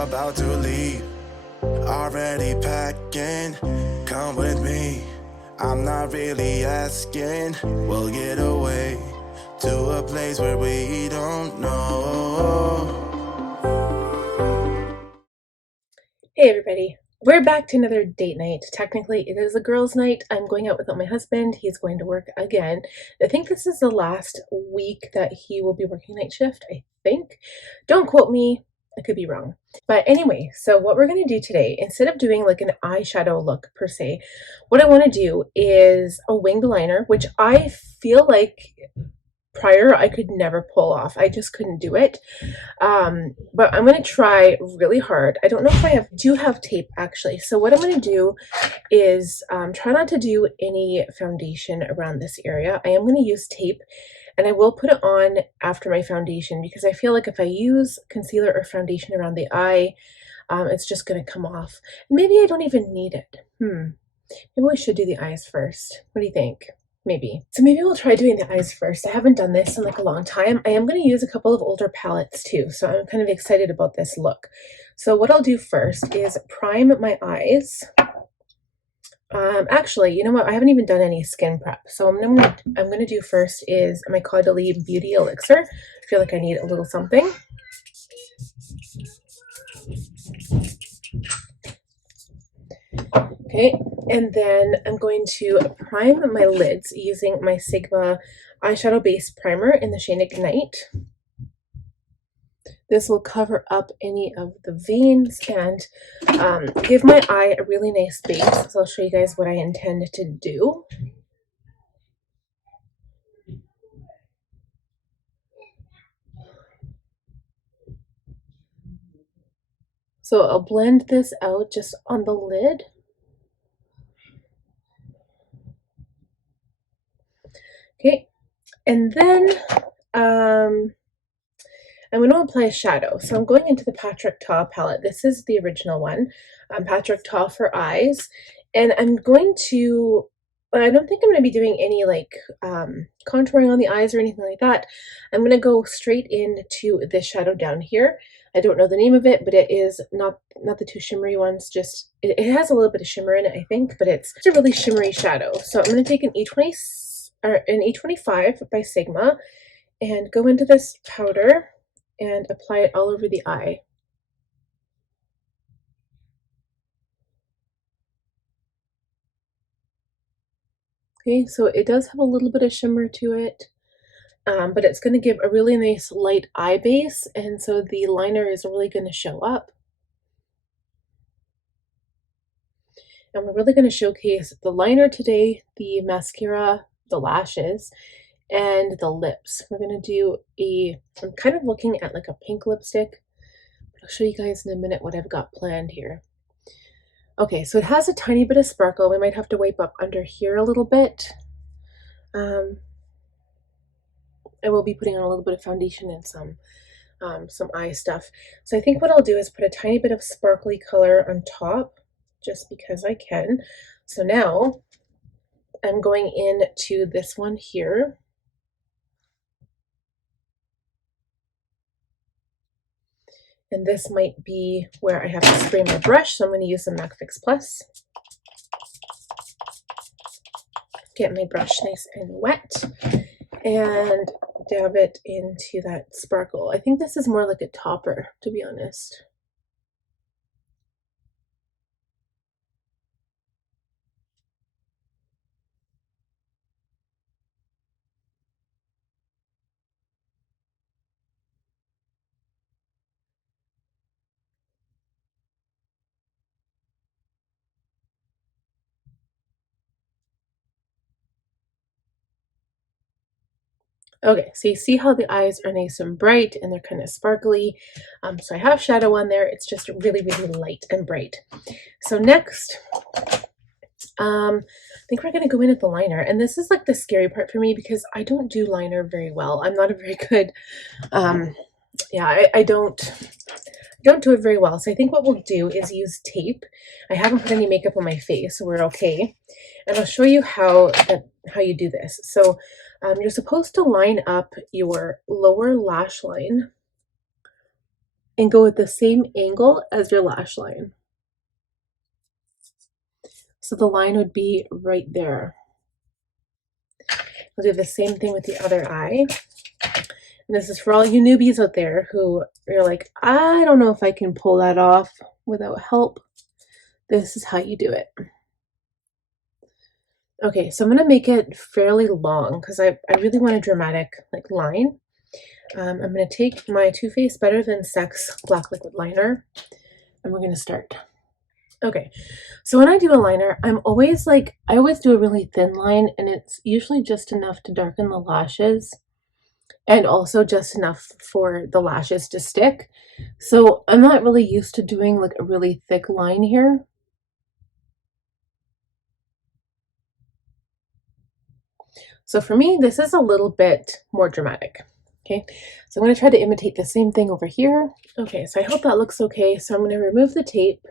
about to leave. Already packing, come with me. I'm not really asking. We'll get away to a place where we don't know. Hey everybody, we're back to another date night. Technically it is a girls' night. I'm going out without my husband. He's going to work again. I think this is the last week that he will be working night shift, I think. Don't quote me, I could be wrong. But anyway, so what we're going to do today, instead of doing like an eyeshadow look per se, what I want to do is a winged liner, which I feel like prior I could never pull off. I just couldn't do it. But I'm going to try really hard. I don't know if I do have tape actually. So what I'm going to do is try not to do any foundation around this area. I am going to use tape, and I will put it on after my foundation because I feel like if I use concealer or foundation around the eye, it's just going to come off. Maybe I don't even need it. Maybe we should do the eyes first. What do you think? Maybe. So maybe we'll try doing the eyes first. I haven't done this in like a long time. I am going to use a couple of older palettes too, so I'm kind of excited about this look. So what I'll do first is prime my eyes. Actually, you know what? I haven't even done any skin prep. So I'm gonna do first is my Caudalie Beauty Elixir. I feel like I need a little something. Okay, and then I'm going to prime my lids using my Sigma eyeshadow base primer in the shade Ignite. This will cover up any of the veins and give my eye a really nice base. So I'll show you guys what I intend to do. So I'll blend this out just on the lid. Okay, and then I'm going to apply a shadow. So I'm going into the Tarte palette. This is the original one, Tarte for eyes. And I'm going to, I don't think I'm going to be doing any like contouring on the eyes or anything like that. I'm going to go straight into this shadow down here. I don't know the name of it, but it is not the two shimmery ones. Just it has a little bit of shimmer in it, I think, but it's a really shimmery shadow. So I'm going to take an E25 by Sigma and go into this powder and apply it all over the eye. Okay, so it does have a little bit of shimmer to it, but it's going to give a really nice light eye base, and so the liner is really going to show up. And we're really going to showcase the liner today, the mascara, the lashes, and the lips. We're going to do I'm kind of looking at like a pink lipstick. I'll show you guys in a minute what I've got planned here. Okay, so it has a tiny bit of sparkle. We might have to wipe up under here a little bit. I will be putting on a little bit of foundation and some eye stuff. So I think what I'll do is put a tiny bit of sparkly color on top, just because I can. So now I'm going into this one here. And this might be where I have to spray my brush, so I'm going to use some MAC Fix Plus. Get my brush nice and wet and dab it into that sparkle. I think this is more like a topper, to be honest. Okay, so you see how the eyes are nice and bright and they're kind of sparkly. So I have shadow on there. It's just really, really light and bright. So next, I think we're going to go in at the liner. And this is like the scary part for me because I don't do liner very well. I'm not a very good, yeah, I don't do it very well. So I think what we'll do is use tape. I haven't put any makeup on my face, so we're okay. And I'll show you how you do this. So you're supposed to line up your lower lash line and go with the same angle as your lash line. So the line would be right there. We'll do the same thing with the other eye. And this is for all you newbies out there who are like, I don't know if I can pull that off without help. This is how you do it. Okay, so I'm gonna make it fairly long because I really want a dramatic like line. I'm gonna take my Too Faced Better Than Sex black liquid liner, and we're gonna start. Okay, so when I do a liner, I always do a really thin line, and it's usually just enough to darken the lashes and also just enough for the lashes to stick. So I'm not really used to doing like a really thick line here. So for me, this is a little bit more dramatic. Okay, so I'm going to try to imitate the same thing over here. Okay, so I hope that looks okay. So I'm going to remove the tape.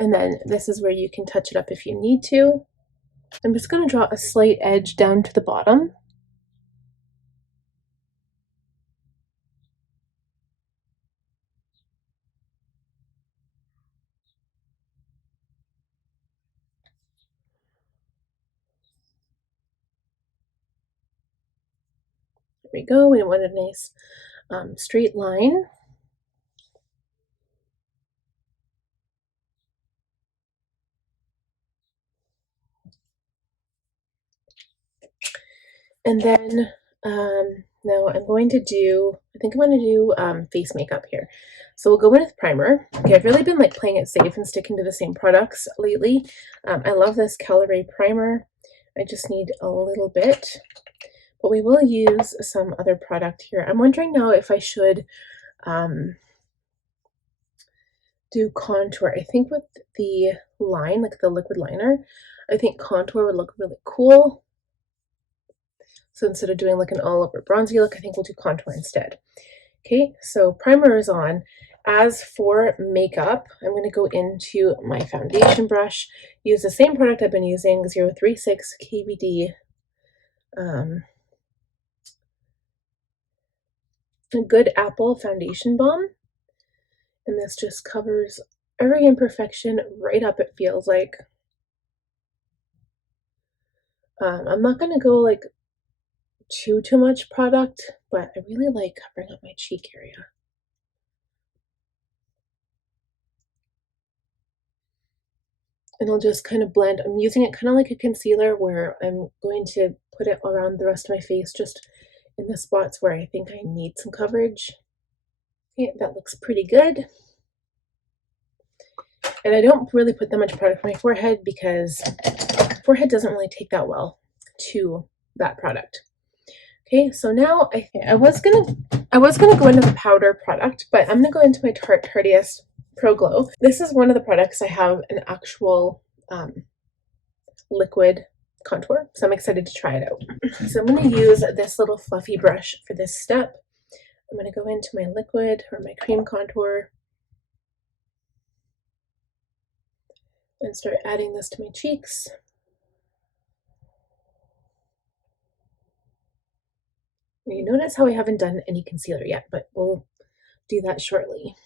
And then this is where you can touch it up if you need to. I'm just going to draw a slight edge down to the bottom. There we go. We want a nice straight line. And then now I'm going to do, I think I'm going to do face makeup here. So we'll go in with primer. Okay, I've really been like playing it safe and sticking to the same products lately. I love this Caliray primer. I just need a little bit, but we will use some other product here. I'm wondering now if I should do contour. I think with the line, like the liquid liner, I think contour would look really cool. So instead of doing like an all over bronzy look, I think we'll do contour instead. Okay, so primer is on. As for makeup, I'm going to go into my foundation brush, use the same product I've been using, 036 KVD a Good Apple Foundation Balm. And this just covers every imperfection right up, it feels like. I'm not going to go like too much product, but I really like covering up my cheek area. And I'll just kind of blend. I'm using it kind of like a concealer where I'm going to put it around the rest of my face, just in the spots where I think I need some coverage. Okay, that looks pretty good. And I don't really put that much product on my forehead because forehead doesn't really take that well to that product. Okay, so now I was gonna go into the powder product, but I'm gonna go into my Tartiest Pro Glow. This is one of the products I have an actual liquid contour, so I'm excited to try it out. So I'm gonna use this little fluffy brush for this step. I'm gonna go into my liquid or my cream contour and start adding this to my cheeks. You notice how I haven't done any concealer yet, but we'll do that shortly.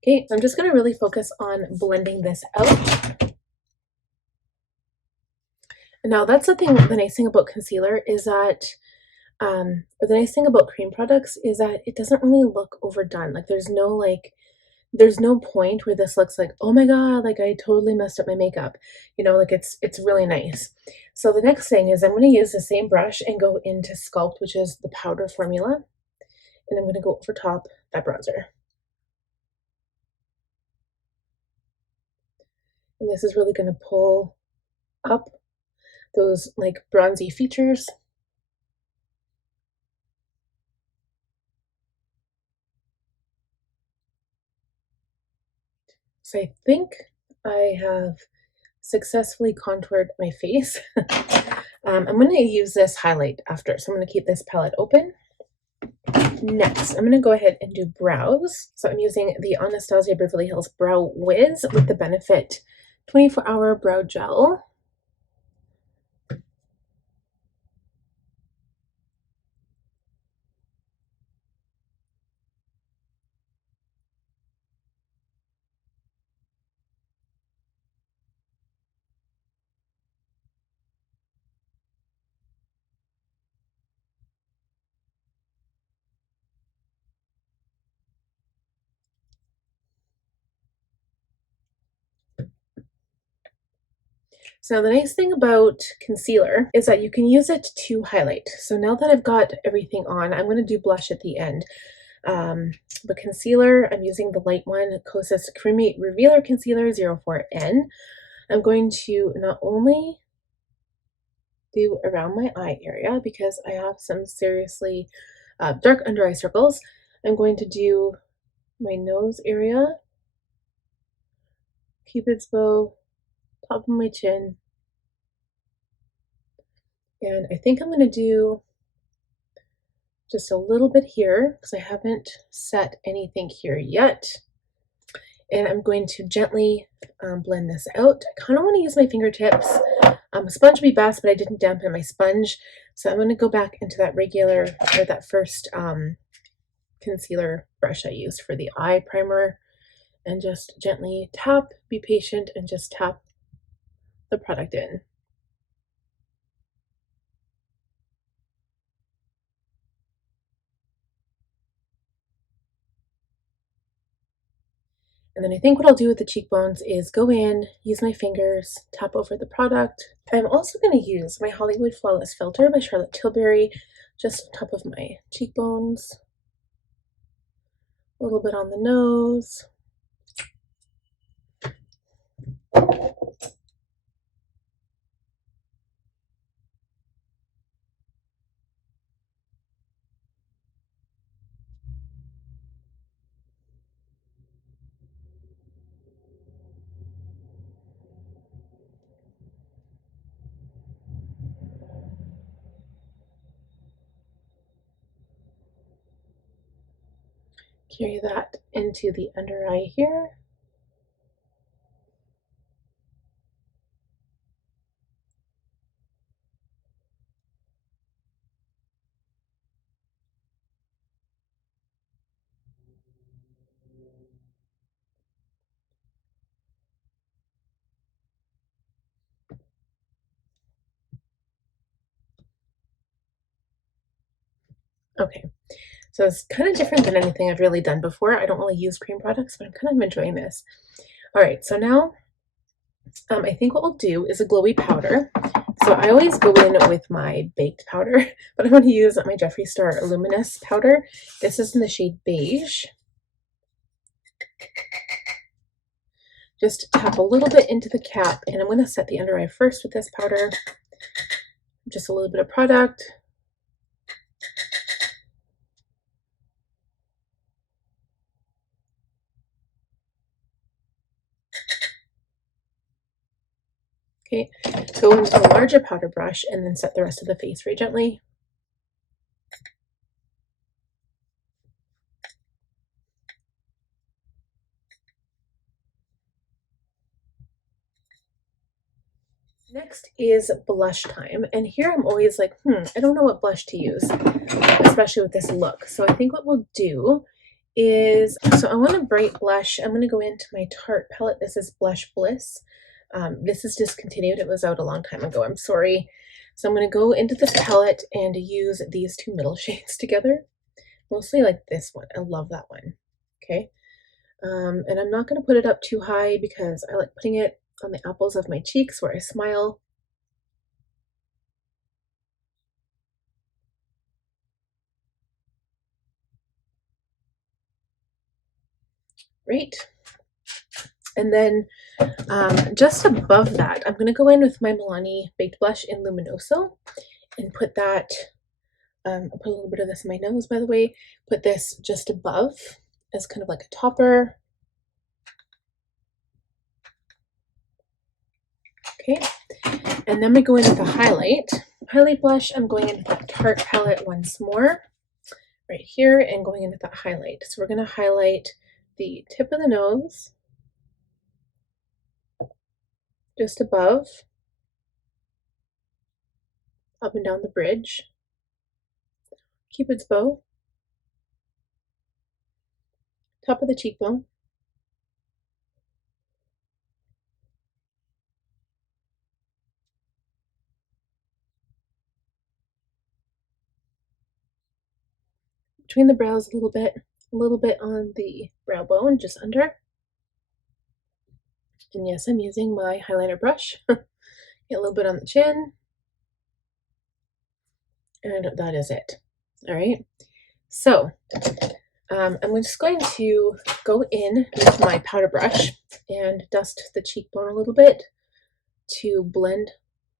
Okay, I'm just going to really focus on blending this out. And now that's the thing, the nice thing about concealer is that, or the nice thing about cream products is that it doesn't really look overdone. Like there's no point where this looks like, oh my god, like I totally messed up my makeup. You know, like it's really nice. So the next thing is I'm going to use the same brush and go into Sculpt, which is the powder formula. And I'm going to go over top that bronzer. And this is really going to pull up those like bronzy features. So I think I have successfully contoured my face. I'm going to use this highlight after, so I'm going to keep this palette open. Next, I'm going to go ahead and do brows. So I'm using the Anastasia Beverly Hills Brow Whiz with the Benefit 24-Hour Brow Gel. So the nice thing about concealer is that you can use it to highlight. So now that I've got everything on, I'm going to do blush at the end. But concealer, I'm using the light one, Kosas Creamy Revealer Concealer 04N. I'm going to not only do around my eye area because I have some seriously dark under eye circles. I'm going to do my nose area, Cupid's bow, top of my chin, and I think I'm going to do just a little bit here because I haven't set anything here yet. And I'm going to gently blend this out. I kind of want to use my fingertips. A sponge would be best, but I didn't dampen my sponge. So I'm going to go back into that regular, or that first concealer brush I used for the eye primer and just gently tap, be patient, and just tap the product in. And then I think what I'll do with the cheekbones is go in, use my fingers, tap over the product. I'm also going to use my Hollywood Flawless Filter by Charlotte Tilbury just on top of my cheekbones. A little bit on the nose. Carry that into the under eye here. Okay, so it's kind of different than anything I've really done before. I don't really use cream products, but I'm kind of enjoying this. All right, so now I think what we'll do is a glowy powder. So I always go in with my baked powder, but I'm going to use my Jeffree Star Luminous powder. This is in the shade Beige. Just tap a little bit into the cap, and I'm going to set the under eye first with this powder. Just a little bit of product. Okay, go into a larger powder brush and then set the rest of the face very gently. Next is blush time, and here I'm always like, I don't know what blush to use, especially with this look. So I think what we'll do is, so I want a bright blush. I'm going to go into my Tarte palette. This is Blush Bliss. This is discontinued. It was out a long time ago. I'm sorry. So I'm going to go into this palette and use these two middle shades together. Mostly like this one. I love that one. Okay. And I'm not going to put it up too high because I like putting it on the apples of my cheeks where I smile. Great. And then just above that, I'm going to go in with my Milani Baked Blush in Luminoso and put that, I'll put a little bit of this in my nose, by the way, put this just above as kind of like a topper. Okay, and then we go in with the highlight blush. I'm going into that Tarte palette once more, right here and going into that highlight. So we're going to highlight the tip of the nose, just above, up and down the bridge, Cupid's bow, top of the cheekbone, between the brows a little bit on the brow bone, just under. And yes, I'm using my highlighter brush. Get a little bit on the chin. And that is it. All right. So I'm just going to go in with my powder brush and dust the cheekbone a little bit to blend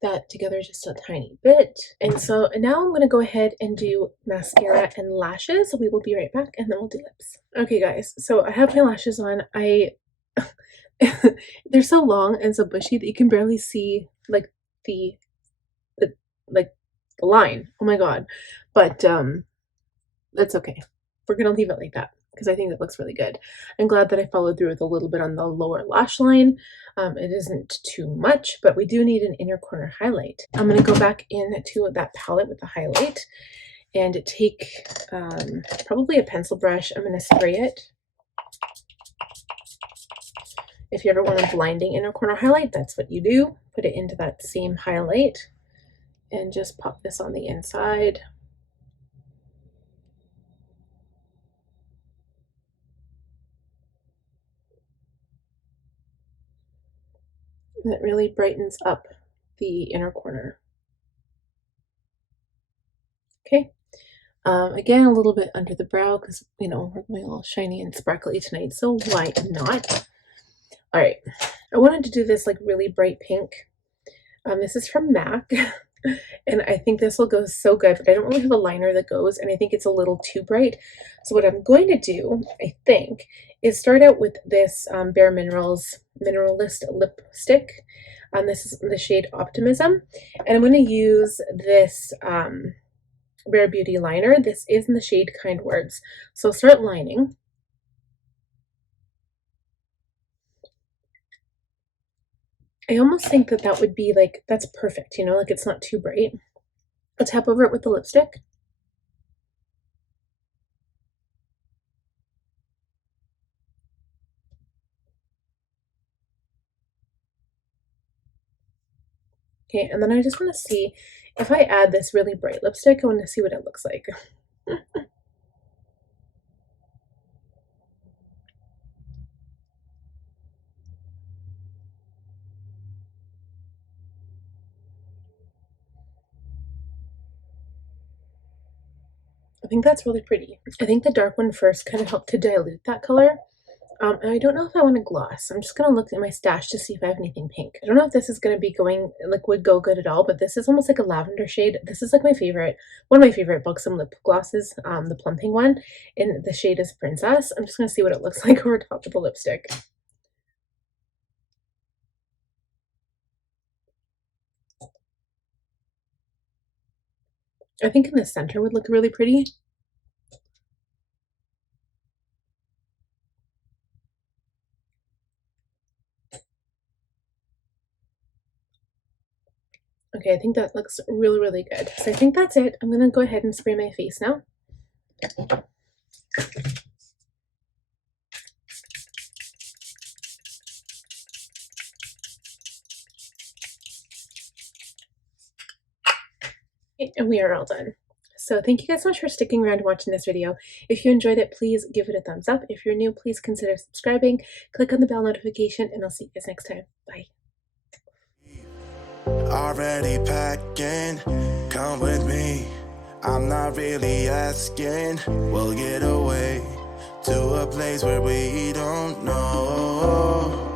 that together just a tiny bit. And so now I'm going to go ahead and do mascara and lashes. We will be right back and then we'll do lips. Okay guys, so I have my lashes on. They're so long and so bushy that you can barely see like the line. Oh my god. But that's okay. We're gonna leave it like that because I think that looks really good. I'm glad that I followed through with a little bit on the lower lash line. It isn't too much, but we do need an inner corner highlight. I'm gonna go back into that palette with the highlight and take probably a pencil brush. I'm gonna spray it. If you ever want a blinding inner corner highlight, that's what you do. Put it into that same highlight and just pop this on the inside. That really brightens up the inner corner. Okay. Again, a little bit under the brow because, you know, we're going all shiny and sparkly tonight, so why not? All right. I wanted to do this like really bright pink. This is from MAC. And I think this will go so good, but I don't really have a liner that goes, and I think it's a little too bright. So what I'm going to do, I think, is start out with this Bare Minerals Mineralist lipstick. This is the shade Optimism, and I'm going to use this Rare Beauty liner. This is in the shade Kind Words. So I'll start lining. I almost think that that would be like, that's perfect, you know, like it's not too bright. I'll tap over it with the lipstick. Okay, and then I just want to see, if I add this really bright lipstick, I want to see what it looks like. I think that's really pretty. I think the dark one first kind of helped to dilute that color. And I don't know if I want to gloss. I'm just going to look at my stash to see if I have anything pink. I don't know if this is going to be going, like, would go good at all, but this is almost like a lavender shade. This is like my favorite, one of my favorite Buxom lip glosses, the plumping one, and the shade is Princess. I'm just going to see what it looks like over top of the lipstick. I think in the center would look really pretty. Okay, I think that looks really, really good. So I think that's it. I'm going to go ahead and spray my face now. And we are all done. So thank you guys so much for sticking around and watching this video. If you enjoyed it, please give it a thumbs up. If you're new, please consider subscribing. Click on the bell notification, and I'll see you guys next time. Bye. Already packing, come with me. I'm not really asking. We'll get away to a place where we don't know.